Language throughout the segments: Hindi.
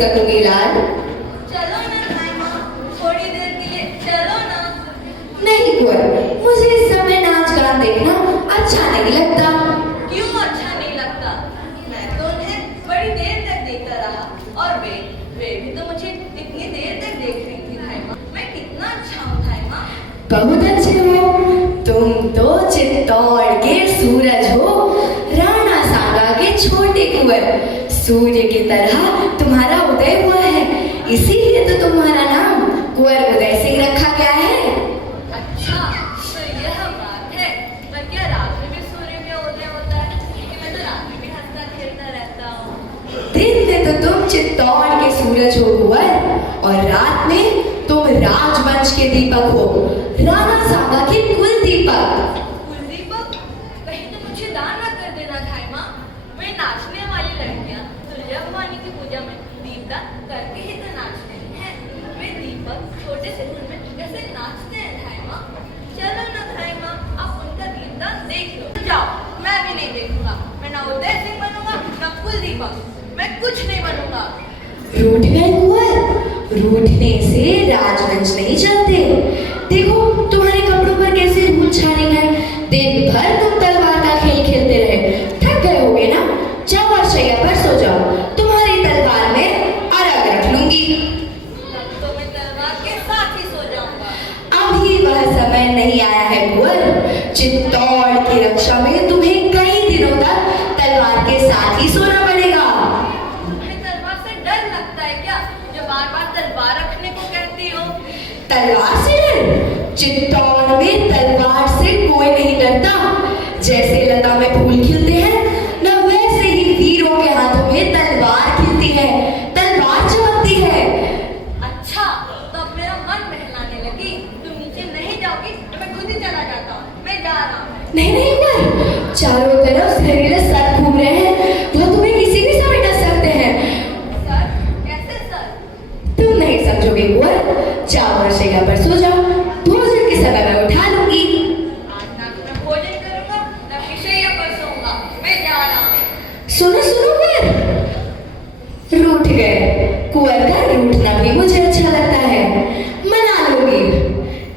सकूंगी लाल। चलो ना भाई माँ, थोड़ी देर के लिए चलो ना। नहीं कुंवर, मुझे इस समय नाच गान देखना अच्छा नहीं लगता। क्यों अच्छा नहीं लगता? मैं तो उन्हें बड़ी देर तक देखता रहा और वे भी तो मुझे इतनी देर तक देख रही थी भाई माँ। मैं कितना अच्छा हूँ भाई माँ। बहुत अच्छे हो, तुम तो चित्तौड़ के सूरज हो, राणा सांगा के छोटे कुंवर। सूर्य की तरह तुम्हारा उदय हुआ है, इसीलिए तो तुम्हारा नाम कुंवर उदय सिंह रखा गया है। अच्छा, तो यह बात है। पर क्या रात में भी सूर्य का उदय होता है? क्योंकि मैं तो रात में भी हंसता खेलता रहता हूँ। दिन में तो तुम चित्तौड़ के सूरज हो कुंवर, और रात में तुम राजवंश के दीपक हो, राणा सांगा के कुल दीपक। कुल दीपक? कहीं तो मुझे दान न कर देना भाई माँ। मैं नाचने वाली लड़कियाँ दुर्गा भवानी की पूजा में दीपदान करके ही तो नाचते हैं। वे दीपक छोटे से घर में कैसे नाचते हैं भाई माँ। चलो ना भाई माँ, आप उनका दीपदान देख लो। जाओ, मैं भी नहीं देखूंगा। मैं ना उदय सिंह बनूंगा ना कुल दीपक। मैं कुछ नहीं बनूंगा। रूठ गए कुंवर, रूठने से राजवंश नहीं चलते। देखो तुम्हारे कपड़ों पर कैसे रूठ छाने हैं। दिन भर तुम तलवार का खेल खेलते रहे, थक गए होगे ना। जाओ और शैया पर सो जाओ, तुम्हारी तलवार में अर्घ रख लूंगी। तब तो मैं तलवार के साथ ही सो जाऊंगा। अभी वह समय नहीं आया है कुंवर। चित्तौड़ की रक्षा में तुम्हें कई दिनों तक तलवार के साथ ही सोना पड़ेगा। तुम्हें तलवार से डर लगता है क्या, जो बार बार तलवार रखने को कहती हो? तलवार से डर? चित्तौड़ में तलवार से कोई नहीं डरता। जैसे लता में फूल खिलते हैं न, वैसे ही वीरों के हाथों में तलवार खिलती है, तलवार चमकती है। अच्छा, तो अब मेरा मन बहलाने लगी। तुम नीचे नहीं जाओगी तो मैं खुद ही चला जाता हूँ। मैं जा रहा हूँ। नहीं नहीं कुंवर, चारों तरफ जहरीले सर घूम रहे हैं, वो तुम्हें किसी भी समय डस सकते हैं। सर? कैसे सर? तुम नहीं समझोगे कुंवर, जाओ और शैया पर सो जाओ, भोजन के समय मैं उठा लूंगी। आज ना तो मैं भोजन करूंगा ना फिर शैया पर सोऊंगा। मैं जा रहा हूँ। सुनो सुनो कुंवर, रूठ गए। कुंवर का रूठना भी मुझे अच्छा लगता है, मना लूंगी।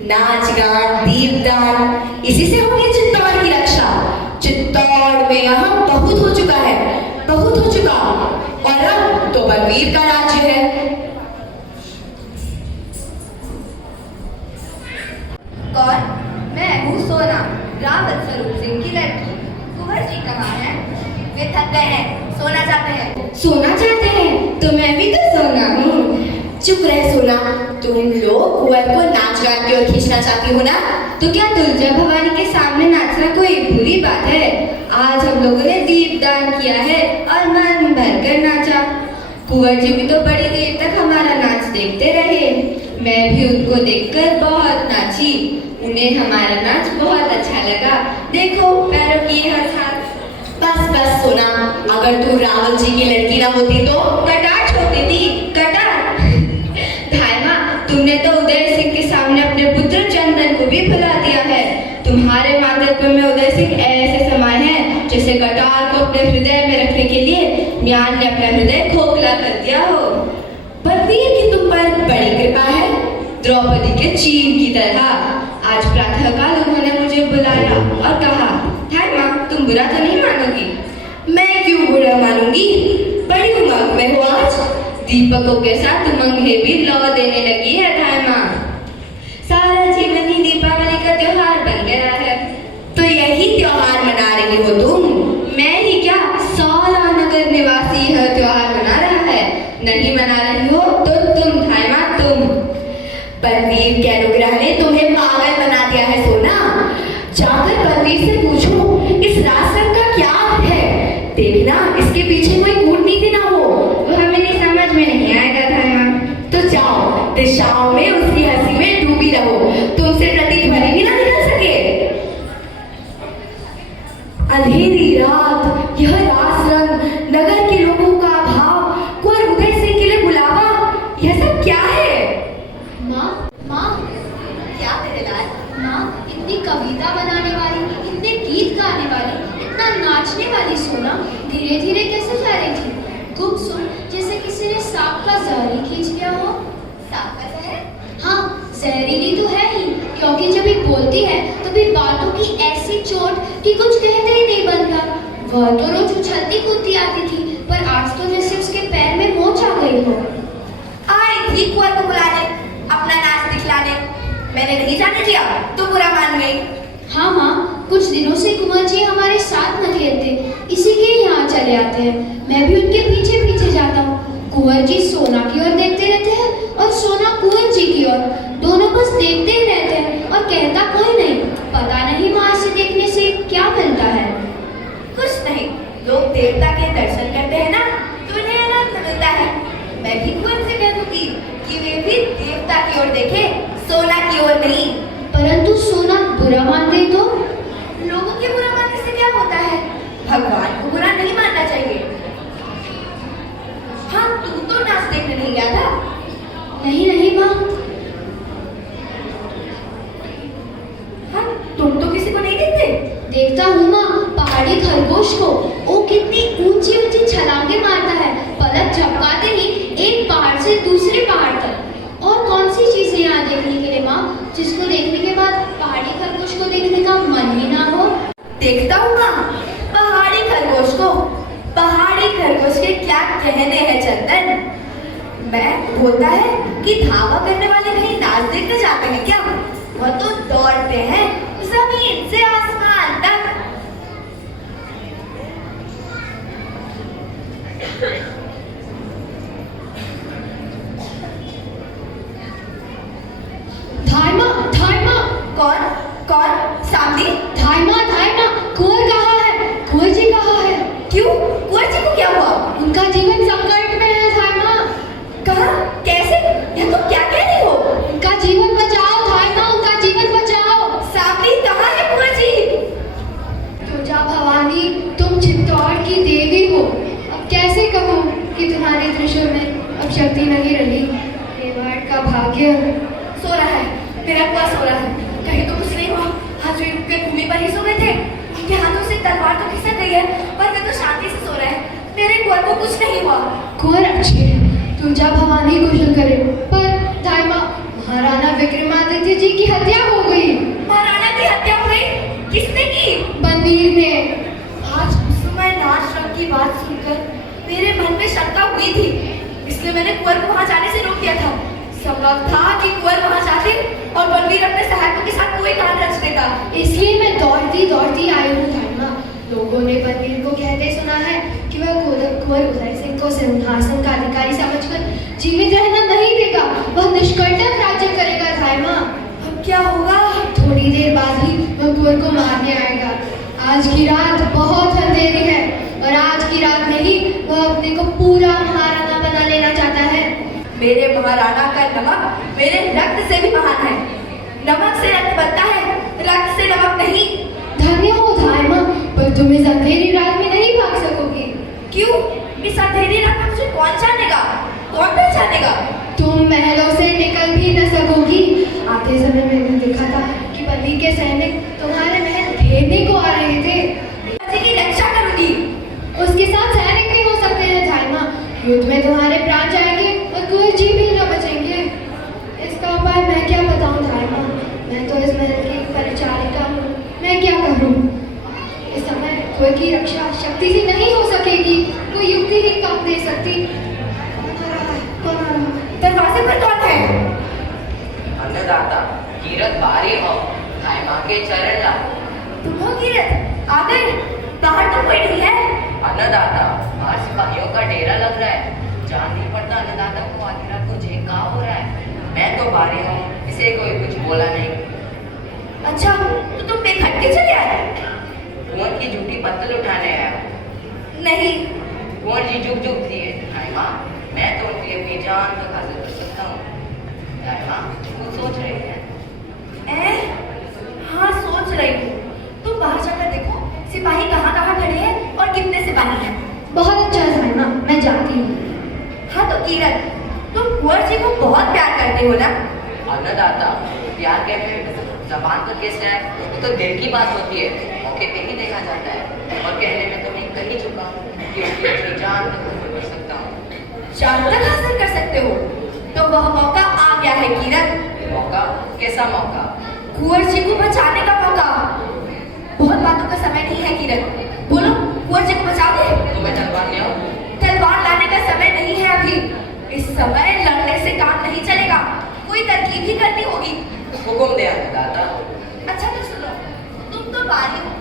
नाच गान दीपदान, इसी से होगी चित्तौड़ की रक्षा। चित्तौड़ में यहाँ बहुत हो चुका है, बहुत हो चुका, और अब तो बलवीर का राज्य है। कौन? मैं हूँ सोना, रावत स्वरूप सिंह की लड़की। कुंवर जी कहाँ हैं? वे थक गए हैं, सोना चाहते हैं। सोना चाहते हैं तो मैं भी तो सोना हूँ। चुप रहे सोना, तुम लोग कुंवर को नाच गान की ओर खींचना चाहती हो ना? तो क्या दुर्गा भवानी के सामने नाचना कोई बुरी बात है? आज हम लोगों ने दीपदान किया है और मन भरकर नाचा। कुंवर जी भी तो बड़ी देर तक हमारा नाच देखते रहे। मैं भी उनको देखकर बहुत नाची। उन्हें हमारा नाच बहुत अच्छा लगा। देखो पैरों की हरकत। बस बस सोना, अगर तू रावल जी की लड़की ना होती तो? कटार होती थी, कटार। भाई माँ, तुमने तो उदय सिंह के सामने अपने पुत्र चंदन को भी भुला दिया है। तुम्हारे मातृत्व में उदय सिंह ऐसे समाये हैं जैसे कटार को अपने हृदय में रखने के लिए म्यान ने अपना हृदय खोखला कर दिया हो। बलवीर की तुम पर बड़ी कृपा है, द्रौपदी के चीर की तरह। आज प्रातःकाल उन्होंने मुझे बुलाया और कहा, हाय माँ, तुम बुरा तो नहीं मानोगी? मैं क्यों बुरा मानूंगी? बड़ी उमंग में हो आज। दीपकों के साथ उमंगें भी लौ देने लगी है धाय माँ। सारा जीवन ही दीपावली का त्योहार बन गया है। तो यही त्योहार मना रही हो तुम? मैं ही क्या, सारा नगर निवासी यह त्योहार मना रहा है। नहीं मना रही हो तो तुम धाय माँ, तुम। बलवीर के अनुग्रह ने तुम्हें पागल बना दिया है सोना। जाकर बलवीर से पूछो इस राजसंग का क्या अर्थ है। देखना इसके पीछे कोई कूटनीति ना हो। वह मेरी समझ में नहीं आएगा धाय माँ। तो जाओ, दिशाओं में उसकी हंसी में डूबी रहो, तुमसे प्रतिध्वनि भी ना निकल सके। अंधेरी रात, यह रास रंग, नगर के लोगों का भाव, कुंवर उदय सिंह के लिए बुलावा, यह सब क्या है? माँ, माँ, क्या मेरे लाल? माँ, इतनी कविता बनाने वाली, इतने गीत गाने वाली, इतना नाचने वाली सोना धीरे धीरे कैसे जा रही थी? गुमसुम जैसे किसी ने सांप का कि कुछ कहते ही नहीं बनता। वह तो रोज उछलती कूदती आती थी, पर आज तो जैसे उसके पैर में मोच आ गई हो। आई थी कुंवर को बुलाने, अपना नाच दिखलाने। मैंने नहीं जाने दिया तो बुरा मान गई। हाँ माँ, कुछ दिनों से कुंवर जी हमारे साथ न खेलते, इसी के यहाँ चले आते हैं। मैं भी उनके पीछे पीछे जाता हूँ। कुंवर जी सोना की ओर देखते रहते हैं और सोना कुंवर जी की ओर। दोनों बस देखते ही रहते हैं और कहता कोई नहीं। पता नहीं माँ से देखने से क्या मिलता है। कुछ नहीं, लोग देवता के दर्शन करते हैं ना तो उन्हें आनंद मिलता है। मैं भी कुंवर से कह दूंगी कि वे भी देवता की ओर देखे, सोना की ओर नहीं। परंतु सोना बुरा मान गई तो? लोगों के बुरा मानने से क्या होता है? भगवान को बुरा नहीं मानना चाहिए। हाँ, तू तो नाच देखने नहीं गया था? नहीं नहीं माँ। हाँ, तुम तो किसी को नहीं देखते? देखता हूँ माँ, पहाड़ी खरगोश को। वो कितनी ऊंची ऊंची छलांगे मारता है, पलक झपकाते ही एक पहाड़ से दूसरे पहाड़ तक। और कौन सी चीजें यहाँ देखने के लिए माँ, जिसको देखने के बाद पहाड़ी खरगोश को देखने का मन ही ना हो? देखता हूँ माँ, पहाड़ी खरगोश को। पहाड़ी खरगोश के क्या कहने हैं चंदन? मैं बोलता है कि धावा करने वाले कहीं नाच देखने जाते हैं क्या? वह तो दौड़ते हैं जमीन से आसमान तक। धायमा, धायमा। कौन कौन? सामने? धायमा, धायमा। कुंवर कहाँ है? कुंवर जी कहाँ है? क्यों? कुंवर जी को क्या हुआ? उनका जीवन संकट में है धायमा। कहाँ? कैसे? यह तो क्या कह रही हो? उनका जीवन बचाओ धायमा, उनका जीवन बचाओ। सामने कहाँ है कुंवर जी? तुझा भवानी, तुम चित्तौड़ की देवी हो। अब कैसे कहूँ कि तुम्हारे दृश्यों में अब शक्ति नहीं रही। मेवाड़ का भाग्य। सो रहा है, मेरा कुंवर सो रहा है। कहीं तो कुछ नहीं हुआ। हाथ जो के भूमि पर ही सो गए थे, उनके हाथों से तलवार तो खिसक गई है, पर वे तो शांति से सो रहे हैं। मेरे कुंवर को कुछ नहीं हुआ। कुंवर अच्छे हैं, तुझा भवानी कुशल करे। पर धायमा, महाराणा विक्रमादित्य जी की हत्या हो गई। महाराणा की हत्या हो गई? किसने की? बंदीर ने। आज समय नाच रंग की बात सुनकर मेरे मन में शंका हुई थी, इसलिए मैंने कुंवर को वहां जाने से रोक दिया था। संभव था कि कुंवर वहां जाते और बलवीर अपने सहायकों के साथ कोई काम रच देता। इसलिए मैं दौड़ती दौड़ती आई हूँ धायमा। लोगों ने बलवीर को कहते सुना है कि वह कुंवर उदय सिंह को सिंहासन का अधिकारी समझकर जीवित रहना नहीं देगा। वह निष्कंटक राज्य करेगा धायमा। अब क्या होगा? थोड़ी देर बाद ही वह कुंवर को मारने आएगा। आज की रात बहुत अंधेरी है और आज की रात में ही वह अपने को पूरा महाराणा बना लेना चाहता है। मेरे महाराणा का नमक मेरे रक्त से भी महान है। नमक से रक्त बनता है, रक्त से नमक नहीं। धन्य हो धायमा, पर तुम इस अंधेरी रात में नहीं भाग सकोगी। क्यों? इस अंधेरी रात में मुझे कौन जानेगा? कौन पहचानेगा? तुम महलों से निकल भी न सकोगी। आते समय मैंने देखा था कि बलवीर के सैनिक तुम्हारे महल घेरने को आ रहे थे। राज्य की रक्षा करूंगी। उसके साथ सैनिक भी हो सकते हैं धायमा। युद्ध में तुम्हारे प्राण जाएंगे और कुंवर जी भी न बचेंगे। इसका उपाय मैं क्या बताऊं धायमा? मैं तो इस महल की परिचारिका हूँ, मैं क्या करूँ? इस समय कुंवर की रक्षा शक्ति से नहीं हो सकेगी, कोई युक्ति ही काम दे सकती। कौन आ रहा है? कौन आ रहा है? दरवाजे पर कौन है? अन्नदाता कीरत बारी हो, धायमा के चरण ला। तुम हो कीरत? आ गए? बाहर तो कोई नहीं है। अन्नदाता, बाहर सिपाहियों का डेरा लग रहा है। जान नहीं पड़ता अन्नदाता को आधी रात को जे क्या हो रहा है। मैं तो बारी हूँ, इसे कोई कुछ बोला नहीं। अच्छा, तो तुम बेखटके चले आए? कुंवर की झूठी पत्तल उठाने आया। नहीं। कुंवर जी जुग जुग दिए धायमा, मैं तो उनके लिए अपनी जान तो हासिल कर सकता हूँ। धायमा, कुछ सोच रही है? हाँ, सोच रही हूँ। तुम बाहर जाकर देखो सिपाही कहाँ कहाँ खड़े हैं और कितने सिपाही हैं। बहुत अच्छा है धायमा, मैं जाती हूँ। हाँ तो कीरत, तुम कुंवर जी को बहुत प्यार करते हो ना? अन्नदाता, प्यार कहते जबान तो कैसे है, वो तो दिल की बात होती है, मौके पे ही देखा जाता है। और कहने में तो मैं कर ही चुका हूँ कि उसकी अपनी जान तक हासिल कर सकता हूँ। जान तक हासिल कर सकते हो? तो वह मौका आ गया है कीरत। मौका? कैसा मौका? कुंवर जी को बचाने का मौका। बहुत बातों का समय नहीं है किरण। बोलो, कुंवर जी को बचा दे। तो मैं तलवार ले आऊं? तलवार लाने का समय नहीं है अभी। इस समय लड़ने से काम नहीं चलेगा, कोई तरकीब ही करनी होगी। हुक्म दे अन्नदाता। अच्छा तो सुनो, तुम तो बारी हो,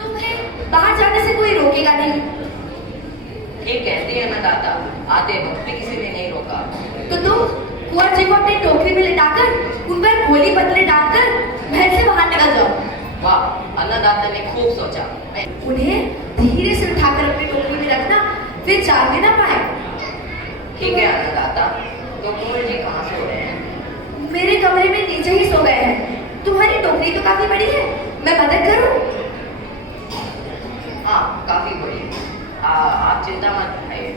तुम्हें बाहर जाने से कोई रोकेगा नहीं। ठीक कहती है अन्नदाता, आते वक्त भी किसी ने नहीं रोका। तो तुम कुंवर जी को अपनी टोकरी में लिटाकर उन पर गोली पतले डालकर महल से बाहर निकल जाओ। वाह, अन्नदाता ने खूब सोचा। उन्हें धीरे से उठाकर अपनी टोकरी में रखना, वे जाग भी ना पाए। ठीक है अन्नदाता, तो कुंवर जी कहाँ सो रहे हैं? मेरे कमरे में नीचे ही सो गए हैं। तुम्हारी टोकरी तो काफी बड़ी है, मैं मदद करूं? हाँ, काफी बड़ी है। आप चिंता मत खाइए।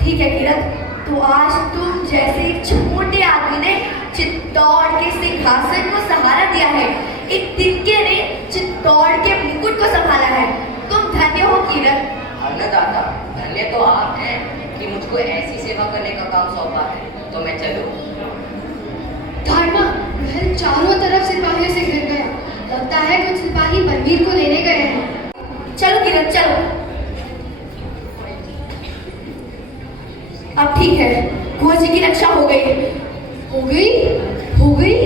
ठीक है किरण, तो आज तुम जैसे एक छोटे आदमी ने चित्तौड़ के सिंहासन को सहारा दिया है, एक तिनके ने चित्तौड़ के मुकुट को संभाला है। तुम धन्य हो किरण। अन्नदाता, धन्य तो आप हैं कि मुझको ऐसी सेवा करने का काम सौंपा है। तो मैं चलूं? धारमा, महल चारों तरफ सिपाहियों से घिर गया। लगता है कुछ सिपाही बनवीर को लेने गए हैं। चलो किरण, चलो। अब ठीक है, कुंवर जी की रक्षा हो गई। हो गई? हो गई?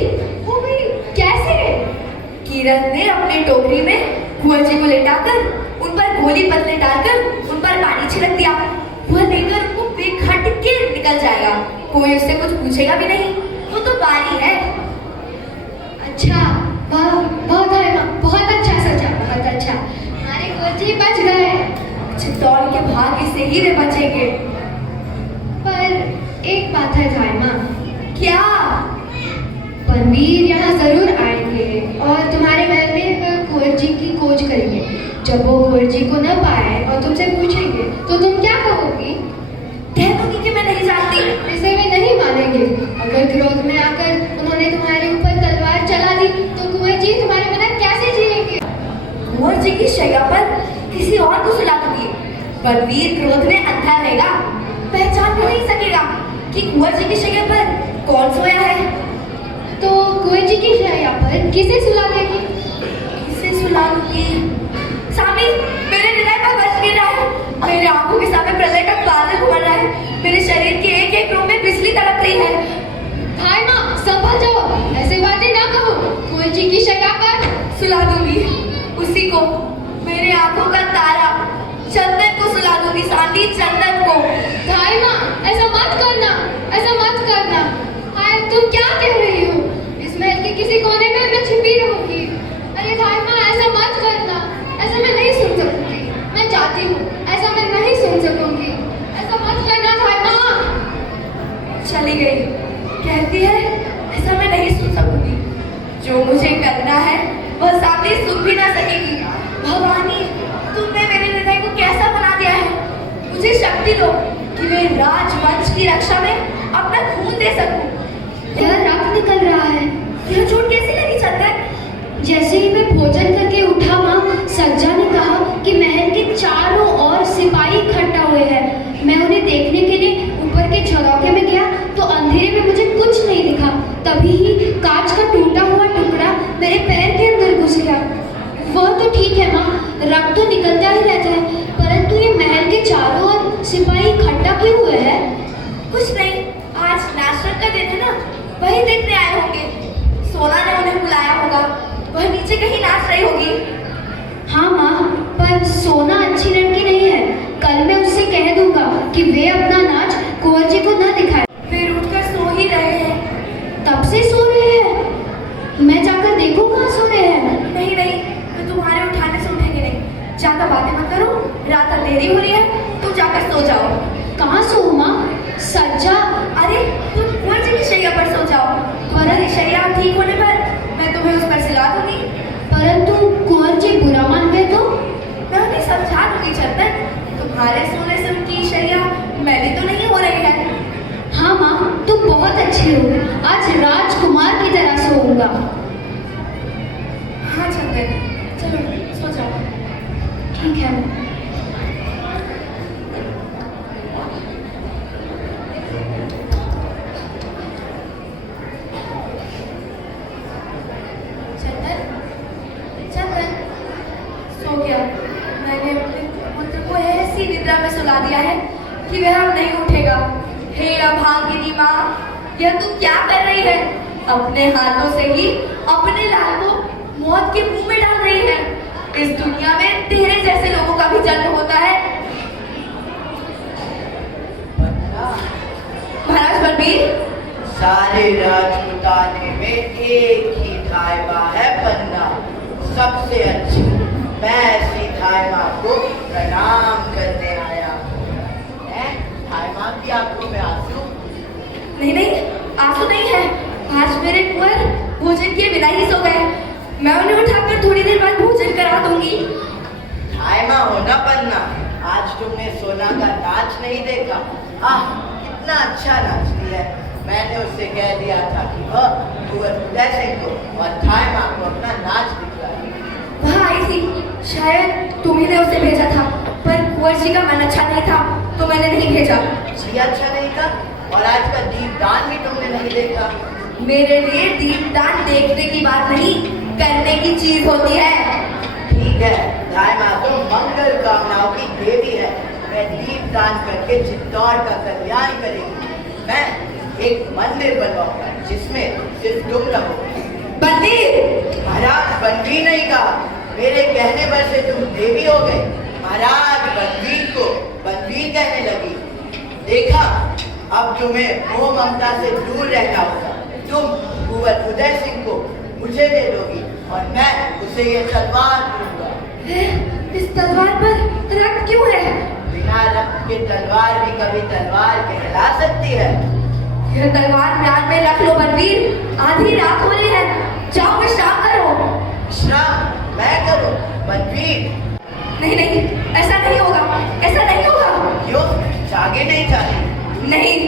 हो गई? कैसे? किरण ने अपनी टोकरी में कुंवर जी को लेटाकर उन पर गोली पतले डालकर उन पर पानी छिड़क दिया। वह लेकर उनको बेखट के निकल जाएगा, कोई उससे कुछ पूछेगा भी नहीं। वो तो बारी है। अच्छा, वाह वाह धारमा, बहुत अच्छा सोचा, बहुत अच्छा। हमारे कुंवर जी बच गए। चित्तौड़ के भाग्य से ही वे बचेंगे। पर एक बात है धारमा, क्या? बनवीर यहाँ जरूर आएंगे और तुम्हारे महल में कुंवर जी की खोज करेंगे। जब वो कुंवर जी को न पाए और तुमसे पूछेंगे तो तुम क्या कहोगी? कह दूंगी कि मैं नहीं जानती। इसे वे नहीं मानेंगे। अगर क्रोध में आकर उन्होंने तुम्हारे ऊपर तलवार चला दी तो कुंवर जी तुम्हारे बिना कैसे जिएंगे? कुंवर जी की शैया पर किसी और को सुला दूंगी। बनवीर क्रोध में अंधा रहेगा, पहचान भी नहीं सकेगा कि कुंवर जी की शैया पर कौन सोया है। तो कुंवर जी की शैया पर किसे सुला देगी? किसे सुला दूंगी? स्वामी, मेरे हृदय पर बच गिर रहा है। मेरे आंखों के सामने प्रलय का बादल घूम रहा है। मेरे शरीर के एक एक रोम में बिजली तड़प रही है। धारमा, संभल जाओ, ऐसे बातें ना कहो। कुंवर जी की शैया पर सुला दूंगी उसी को, मेरे आंखों का तारा चंदन को सुला दूंगी। सांडी, चंदन को। धारमा, ऐसा मत करना, ऐसा मत करना। हाय, तुम क्या कह रही हो? इस महल के किसी कोने में मैं छिपी रहूंगी। अरे धारमा, ऐसा मत करना, ऐसा मैं नहीं सुन सकूंगी। मैं चाहती हूँ, ऐसा मैं नहीं सुन सकूंगी। ऐसा मत करना धारमा। चली गई, कहती है ऐसा मैं नहीं सुन सकूंगी। जो मुझे करना है वह सामने सुन भी ना सकेगी। भवानी, तुमने मेरे हृदय को कैसा बना दिया है। मुझे शक्ति दो कि मैं राजवंश की रक्षा में अपना खून दे सकूं। यह रक्त निकल रहा है। यह चोट कैसी लगी चंदन? जैसे ही मैं भोजन करके उठा माँ, सज्जा ने कहा कि महल के चारों ओर सिपाही इकट्ठा हुए हैं। मैं उन्हें देखने के लिए ऊपर के झरोखे में गया तो अंधेरे में मुझे कुछ नहीं दिखा। तभी ही कांच का टूटा हुआ टुकड़ा मेरे पैर के अंदर घुस गया। वह तो ठीक है माँ, रक्त तो निकलता ही रहता है, परंतु ये महल के चारों ओर सिपाही इकट्ठा क्यों हुए हैं? कुछ नहीं, आज नाशरत का दिन है ना, वही देखने आए होंगे। सोना ने उन्हें बुलाया होगा, वह नीचे कहीं नाच रही होगी। हाँ माँ, पर सोना अच्छी लड़की नहीं है। कल मैं उससे कह दूंगा कि वे अपना नाच कुंवर जी को न दिखाए। फिर उठकर सो ही रहे हैं। तब से सो रहे हैं? मैं जाकर देखूं कहाँ सो रहे हैं। नहीं नहीं, मैं तुम्हारे उठाने से उठेंगे नहीं। ज्यादा बातें मत करो, रात अंधेरी हो रही है, तुम जाकर सो जाओ। कहाँ सो माँ? सज्जा? अरे तुम कुंवर जी की शैया पर सो जाओ। तुम्हारी शैया ठीक होने पर मैं तुम्हें उस पर सिला दूंगी। परंतु कुंवर जी बुरा मान गए तो? मैं उन्हें समझा दूंगी चंदन, तुम्हारे सोने से उनकी शैया मैली तो नहीं हो रही है। हाँ माँ, तुम बहुत अच्छी हो। आज राजकुमार की तरह सोऊंगा। हाँ चंदन, चलो सो जाओ। ठीक है। चंदन, चंदन, बता दिया है कि वह अब नहीं उठेगा। हे अभागिनी माँ, यह तू क्या कर रही है? अपने हाथों से ही अपने लाल को मौत के मुंह में डाल रही है। इस दुनिया में तेरे जैसे लोगों का भी जन्म होता है। महाराज बलबीर, सारे राजपुताने में एक ही धायमा है पन्ना, सबसे अच्छी। मैं ऐसी धायमा को प्रणाम करने आया हूँ। धायमा की आंखों में आंसू? नहीं नहीं, आंसू नहीं है। आज मेरे कुंवर भोजन किए बिना ही सो गए। मैं उन्हें उठाकर थोड़ी देर बाद भोजन करा दूंगी। धायमा हो ना पन्ना, आज तुमने सोना का नाच नहीं देखा? आह, कितना अच्छा नाचती है। मैंने उससे कह दिया था कि वह कुंवर उदय सिंह को और धायमा को अपना नाच दिखलाए। वह आई थी, शायद तुम्ही ने उसे भेजा था, पर कुंवर जी का मन अच्छा नहीं था तो मैंने नहीं भेजा। जी अच्छा नहीं था? और आज का दीपदान भी तुमने नहीं देखा? मेरे लिए दीपदान देखने की बात नहीं, करने की चीज होती है। ठीक है, धायमा तो मंगल कामनाओं की देवी है। मैं दीपदान करके चित्तौड़ का कल्याण करेगी। मैं एक मंदिर बनवाऊंगा जिसमें सिर्फ तुम रहोगे। बलबीर! महाराज बलबीर नहीं कहा, मेरे कहने पर से तुम देवी हो गए। महाराज बलबीर को बलबीर कहने लगी। देखा, अब तुम्हें मोह ममता से दूर रहना होगा। तुम कुंवर उदय सिंह को मुझे दे दोगी और मैं उसे ये तलवार दूंगा। इस तलवार पर रक्त क्यों है? बिना रक्त के तलवार भी कभी तलवार कहला सकती है। यह तलवार म्यान में रख लो बलबीर, आधी रात हो रही है। जाओ विश्राम करो। विश्राम मैं करूं? बलबीर! नहीं नहीं, ऐसा नहीं होगा, ऐसा नहीं होगा। क्यों, जागे नहीं चाहती? नहीं,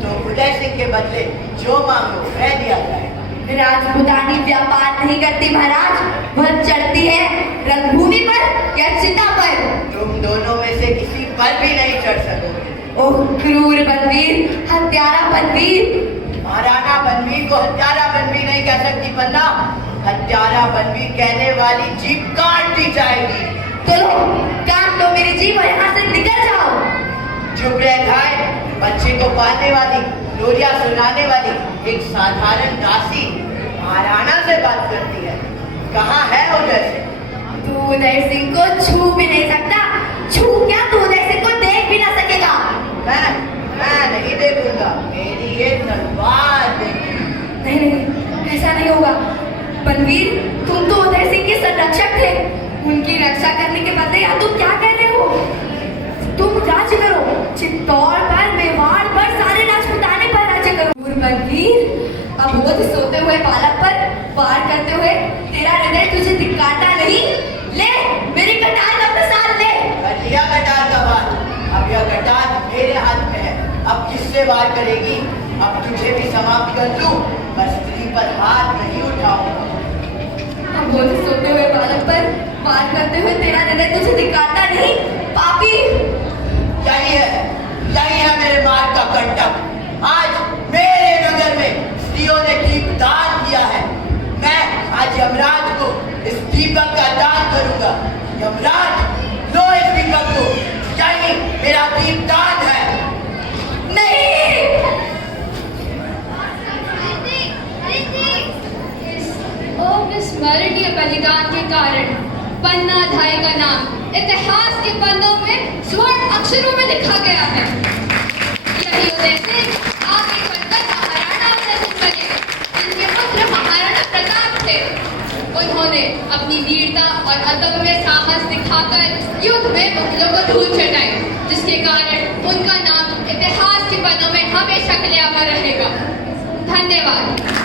तो उदय सिंह के बदले जो मांगो वह दिया जाए। राजपुतानी व्यापार नहीं करती महाराज, वह चढ़ती है रणभूमि पर या चिता पर। तुम दोनों में से किसी पर भी नहीं चढ़ सकोगे। ओह क्रूर बलबीर, हत्यारा बलबीर। महाराणा बलबीर को हत्यारा बलबीर नहीं कह सकती पन्ना। हत्यारा बलबीर कहने वाली जीभ काट दी जाएगी। तो लो, काट लो मेरी जीभ और यहाँ से निकल जाओ। चुप रह खाए, बच्चे को पालने वाली, लोरिया सुनाने वाली एक साधारण दासी महाराणा से बात करती है। कहाँ है उदय सिंह? तू उदय सिंह को छू भी नहीं सकता। छू क्या, तू उदय सिंह को देख भी ना सकेगा। मैं नहीं देखूंगा, मेरी ये तलवार देखी। नहीं नहीं, ऐसा नहीं होगा बलबीर। तुम तो उदय सिंह के संरक्षक थे, उनकी रक्षा करने के बदले या तुम क्या कर रहे हो? तुम राज्य करो, चित्तौड़ पर, मेवाड़ पर, सारे राजपुताने पर राज्य करो। बलबीर, अब रोज सोते हुए बालक पर वार करते हुए तेरा हृदय तुझे धिक्कारता नहीं? ले मेरी कटार का प्रसाद ले। लिया कटार का वार। अब यह कटार मेरे हाथ में है। अब किससे वार करेगी? अब तुझे भी समाप्त कर दूं, बस स्त्री पर हाथ नहीं उठाऊंगा। अब रोज सोते हुए बालक पर वार करते हुए तेरा हृदय तुझे धिक्कारता नहीं? पापी! यही है मेरे मार्ग का कंटक। आज मेरे नगर में स्त्रियों ने दीपदान किया है। मैं आज यमराज को इस दीपक का दान करूंगा। यमराज, लो इस दीपक को, यही मेरा दीपदान है। नहीं! अविस्मरणीय बलिदान के कारण पन्ना धाई का नाम इतिहास के पन्नों में स्वर्ण अक्षरों में लिखा गया है। यही उदय सिंह आगे बढ़कर महाराणा उदय सिंह बने, जिनके पुत्र महाराणा प्रताप थे। उन्होंने अपनी वीरता और अदम्य साहस दिखाकर युद्ध में मुगलों को धूल चटाई, जिसके कारण उनका नाम इतिहास के पन्नों में हमेशा के लिए अमर रहेगा। धन्यवाद।